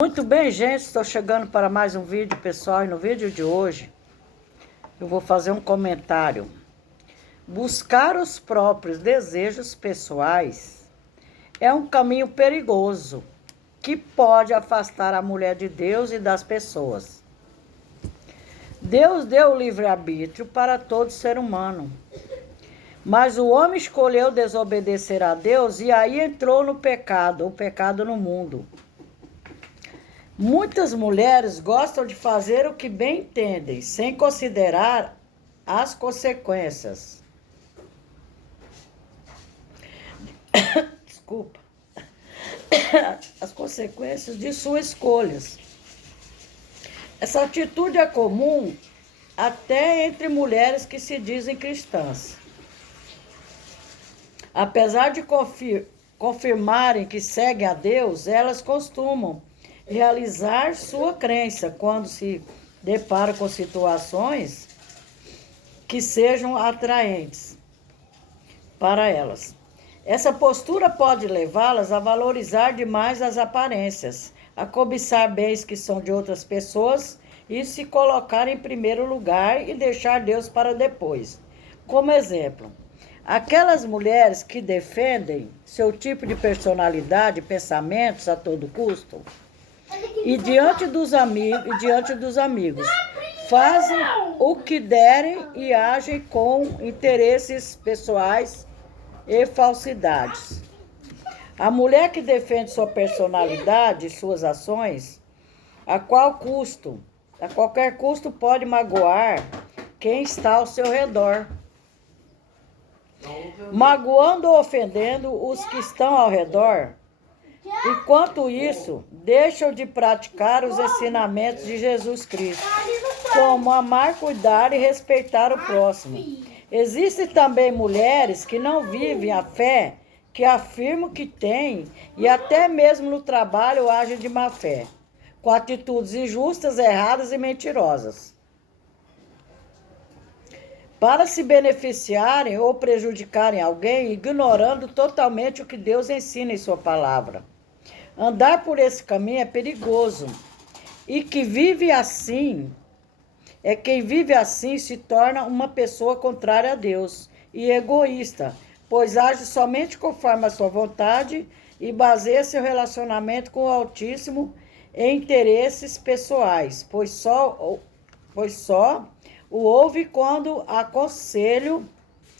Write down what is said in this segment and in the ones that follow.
Muito bem, gente, estou chegando para mais um vídeo, pessoal, e no vídeo de hoje eu vou fazer um comentário. Buscar os próprios desejos pessoais é um caminho perigoso que pode afastar a mulher de Deus e das pessoas. Deus deu o livre-arbítrio para todo ser humano, mas o homem escolheu desobedecer a Deus e aí entrou no pecado, o pecado no mundo. Muitas mulheres gostam de fazer o que bem entendem, sem considerar as consequências. Desculpa. As consequências de suas escolhas. Essa atitude é comum até entre mulheres que se dizem cristãs. Apesar de confirmarem que seguem a Deus, elas costumam realizar sua crença quando se deparam com situações que sejam atraentes para elas. Essa postura pode levá-las a valorizar demais as aparências, a cobiçar bens que são de outras pessoas e se colocar em primeiro lugar e deixar Deus para depois. Como exemplo, aquelas mulheres que defendem seu tipo de personalidade e pensamentos a todo custo, e diante dos amigos, fazem o que derem e agem com interesses pessoais e falsidades. A mulher que defende sua personalidade e suas ações, a qualquer custo pode magoar quem está ao seu redor, magoando ou ofendendo os que estão ao redor. Enquanto isso, deixam de praticar os ensinamentos de Jesus Cristo, como amar, cuidar e respeitar o próximo. Existem também mulheres que não vivem a fé, que afirmam que têm e até mesmo no trabalho agem de má fé, com atitudes injustas, erradas e mentirosas, para se beneficiarem ou prejudicarem alguém, ignorando totalmente o que Deus ensina em sua palavra. Andar por esse caminho é perigoso. E quem vive assim se torna uma pessoa contrária a Deus e egoísta, pois age somente conforme a sua vontade e baseia seu relacionamento com o Altíssimo em interesses pessoais, pois só o ouve quando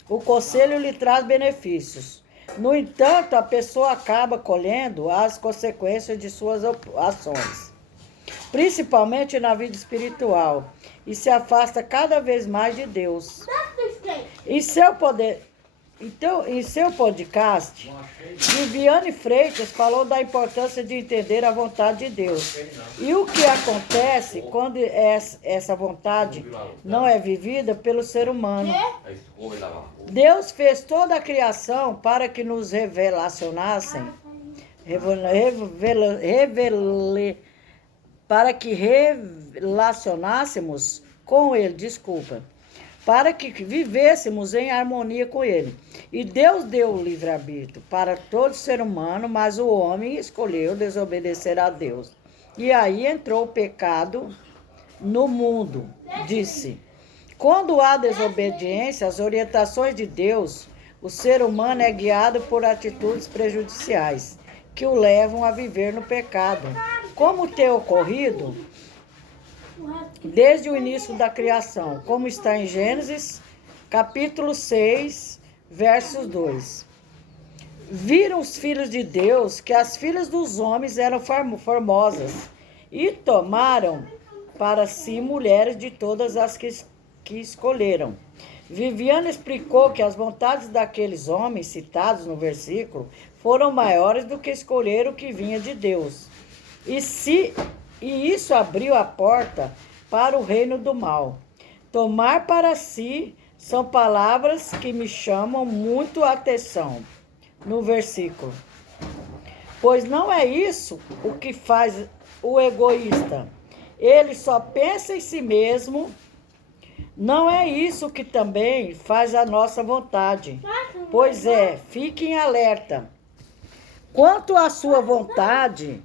o conselho lhe traz benefícios. No entanto, a pessoa acaba colhendo as consequências de suas ações, principalmente na vida espiritual, e se afasta cada vez mais de Deus. Em seu podcast, Viviane Freitas falou da importância de entender a vontade de Deus e o que acontece quando essa vontade não é vivida pelo ser humano. Deus fez toda a criação para que nos relacionássemos com Ele, para que vivêssemos em harmonia com Ele. E Deus deu o livre-arbítrio para todo ser humano, mas o homem escolheu desobedecer a Deus. E aí entrou o pecado no mundo, disse. Quando há desobediência às orientações de Deus, o ser humano é guiado por atitudes prejudiciais, que o levam a viver no pecado, como tem ocorrido desde o início da criação, como está em Gênesis, capítulo 6, versos 2. Viram os filhos de Deus que as filhas dos homens eram formosas e tomaram para si mulheres de todas as que escolheram. Viviane explicou que as vontades daqueles homens citados no versículo foram maiores do que escolher o que vinha de Deus. E isso abriu a porta para o reino do mal. Tomar para si são palavras que me chamam muito a atenção no versículo. Pois não é isso o que faz o egoísta. Ele só pensa em si mesmo. Não é isso que também faz a nossa vontade. Pois fiquem alerta. Quanto à sua vontade,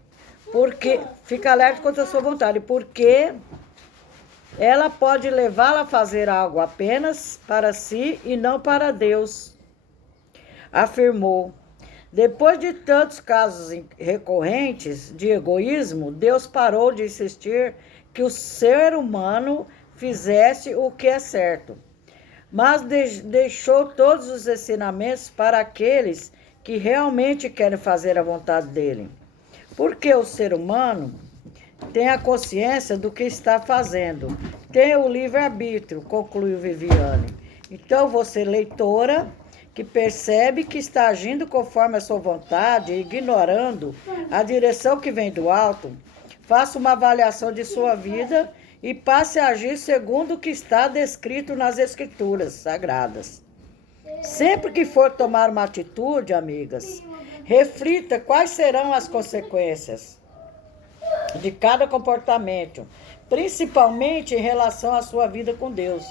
porque fica alerta contra a sua vontade, porque ela pode levá-la a fazer algo apenas para si e não para Deus, afirmou. Depois de tantos casos recorrentes de egoísmo, Deus parou de insistir que o ser humano fizesse o que é certo, mas deixou todos os ensinamentos para aqueles que realmente querem fazer a vontade dele. Porque o ser humano tem a consciência do que está fazendo, tem o livre-arbítrio, concluiu Viviane. Então, você, leitora, que percebe que está agindo conforme a sua vontade, ignorando a direção que vem do alto, faça uma avaliação de sua vida e passe a agir segundo o que está descrito nas Escrituras Sagradas. Sempre que for tomar uma atitude, amigas, reflita quais serão as consequências de cada comportamento, principalmente em relação à sua vida com Deus.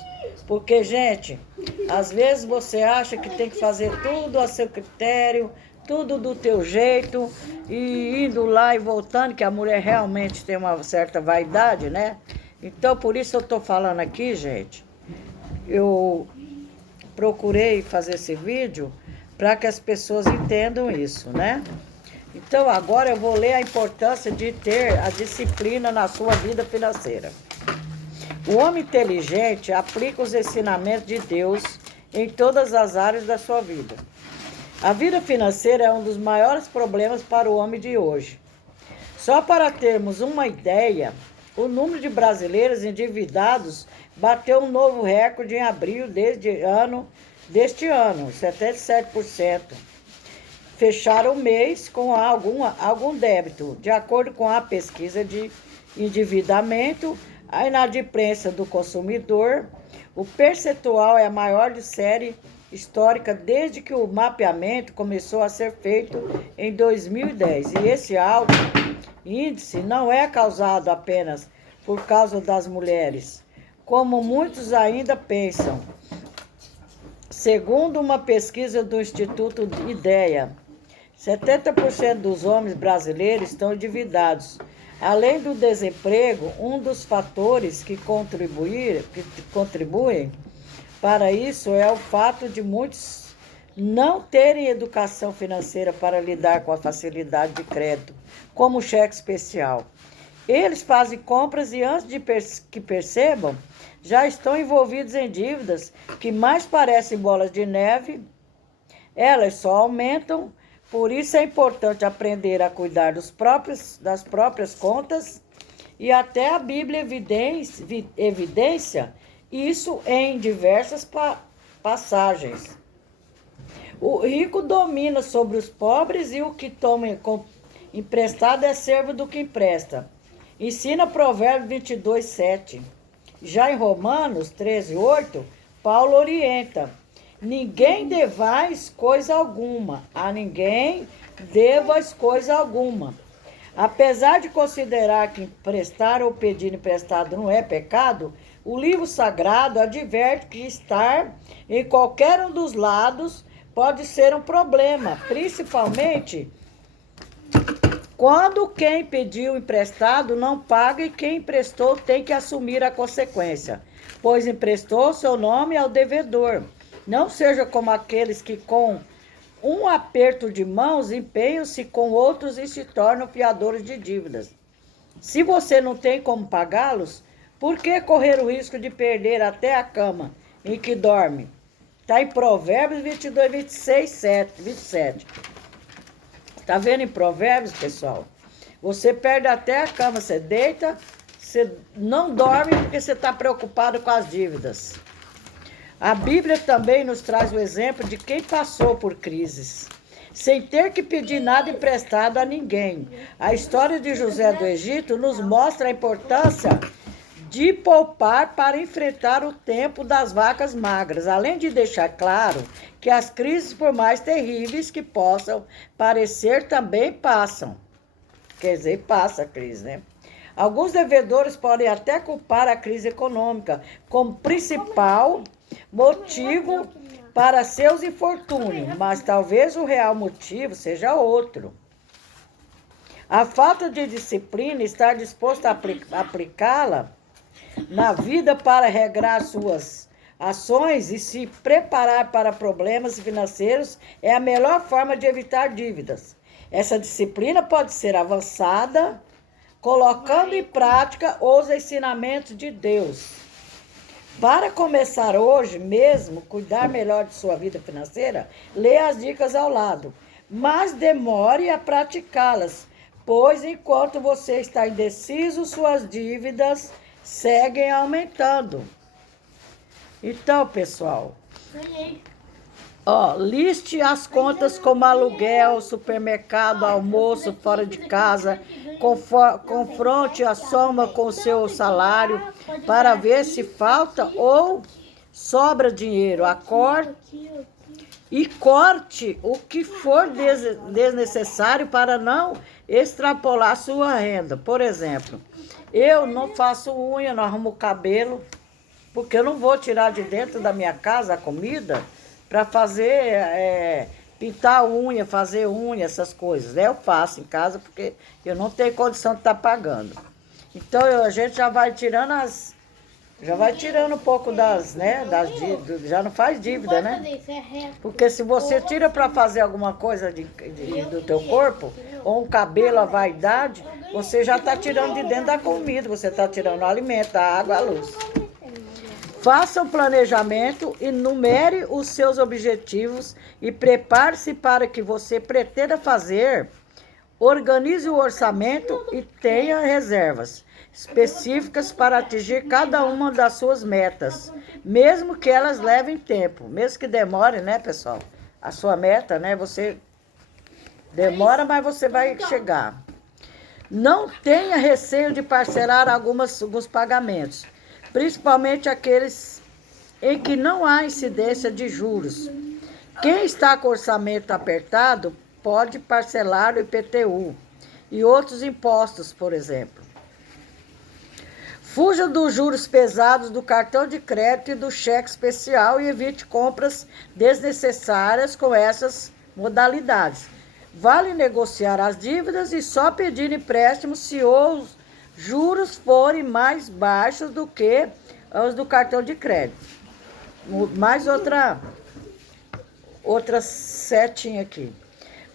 Porque, gente, às vezes você acha que tem que fazer tudo a seu critério, tudo do teu jeito, e indo lá e voltando, que a mulher realmente tem uma certa vaidade, né? Então, por isso eu estou falando aqui, gente, eu procurei fazer esse vídeo para que as pessoas entendam isso, né? Então, agora eu vou ler a importância de ter a disciplina na sua vida financeira. O homem inteligente aplica os ensinamentos de Deus em todas as áreas da sua vida. A vida financeira é um dos maiores problemas para o homem de hoje. Só para termos uma ideia, o número de brasileiros endividados bateu um novo recorde em abril deste ano, 77%. Fecharam o mês com algum débito. De acordo com a pesquisa de endividamento, a inadimplência do consumidor, o percentual é a maior de série histórica desde que o mapeamento começou a ser feito em 2010. E esse alto índice não é causado apenas por causa das mulheres, como muitos ainda pensam. Segundo uma pesquisa do Instituto IDEA, 70% dos homens brasileiros estão endividados. Além do desemprego, um dos fatores que contribuem para isso é o fato de muitos não terem educação financeira para lidar com a facilidade de crédito, como o cheque especial. Eles fazem compras e antes de que percebam, já estão envolvidos em dívidas que mais parecem bolas de neve. Elas só aumentam. Por isso é importante aprender a cuidar das próprias contas, e até a Bíblia evidencia isso em diversas passagens. O rico domina sobre os pobres e o que toma emprestado é servo do que empresta. Ensina Provérbios 22:7. Já em Romanos 13:8, Paulo orienta: ninguém devais coisa alguma, a ninguém devas coisa alguma. Apesar de considerar que emprestar ou pedir emprestado não é pecado, o livro sagrado adverte que estar em qualquer um dos lados pode ser um problema, principalmente quando quem pediu emprestado não paga e quem emprestou tem que assumir a consequência, pois emprestou seu nome ao devedor. Não seja como aqueles que com um aperto de mãos empenham-se com outros e se tornam fiadores de dívidas. Se você não tem como pagá-los, por que correr o risco de perder até a cama em que dorme? Está em Provérbios 22:26-27. Está vendo em Provérbios, pessoal? Você perde até a cama, você deita, você não dorme porque você está preocupado com as dívidas. A Bíblia também nos traz o exemplo de quem passou por crises, sem ter que pedir nada emprestado a ninguém. A história de José do Egito nos mostra a importância de poupar para enfrentar o tempo das vacas magras, além de deixar claro que as crises, por mais terríveis que possam parecer, também passam. Quer dizer, passa a crise, né? Alguns devedores podem até culpar a crise econômica como principal motivo para seus infortúnios, mas talvez o real motivo seja outro. A falta de disciplina, estar disposto a aplicá-la na vida para regrar suas ações e se preparar para problemas financeiros é a melhor forma de evitar dívidas. Essa disciplina pode ser avançada colocando em prática os ensinamentos de Deus. Para começar hoje mesmo, cuidar melhor de sua vida financeira, leia as dicas ao lado, mas demore a praticá-las, pois enquanto você está indeciso, suas dívidas seguem aumentando. Então, pessoal, liste as contas como aluguel, supermercado, almoço, fora de casa, confronte a soma com o seu salário para ver se falta ou sobra dinheiro. Corte o que for desnecessário para não extrapolar sua renda. Por exemplo, eu não faço unha, não arrumo cabelo, porque eu não vou tirar de dentro da minha casa a comida para fazer, pintar unha, fazer unha, essas coisas, né? Eu faço em casa porque eu não tenho condição de estar pagando. Então, a gente já vai tirando um pouco das dívidas, já não faz dívida, né? Porque se você tira para fazer alguma coisa do teu corpo, ou um cabelo, a vaidade, você já está tirando de dentro da comida, você está tirando o alimento, a água, a luz. Faça um planejamento e numere os seus objetivos e prepare-se para que você pretenda fazer. Organize o orçamento e tenha reservas específicas para atingir cada uma das suas metas, mesmo que elas levem tempo, mesmo que demore, né, pessoal? A sua meta, né, você demora, mas você vai chegar. Não tenha receio de parcelar alguns pagamentos, principalmente aqueles em que não há incidência de juros. Quem está com orçamento apertado pode parcelar o IPTU e outros impostos, por exemplo. Fuja dos juros pesados do cartão de crédito e do cheque especial e evite compras desnecessárias com essas modalidades. Vale negociar as dívidas e só pedir empréstimo se os juros forem mais baixos do que os do cartão de crédito. Mais outra setinha aqui.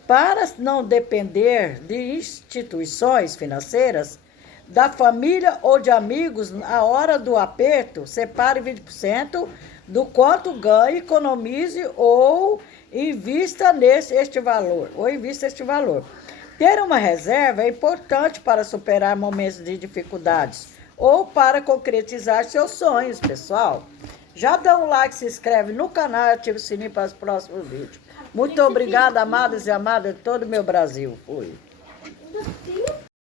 Para não depender de instituições financeiras, da família ou de amigos, na hora do aperto, separe 20% do quanto ganha, economize ou invista este valor. Ter uma reserva é importante para superar momentos de dificuldades ou para concretizar seus sonhos, pessoal. Já dá um like, se inscreve no canal e ativa o sininho para os próximos vídeos. Muito obrigada, amados e amadas de todo o meu Brasil. Fui.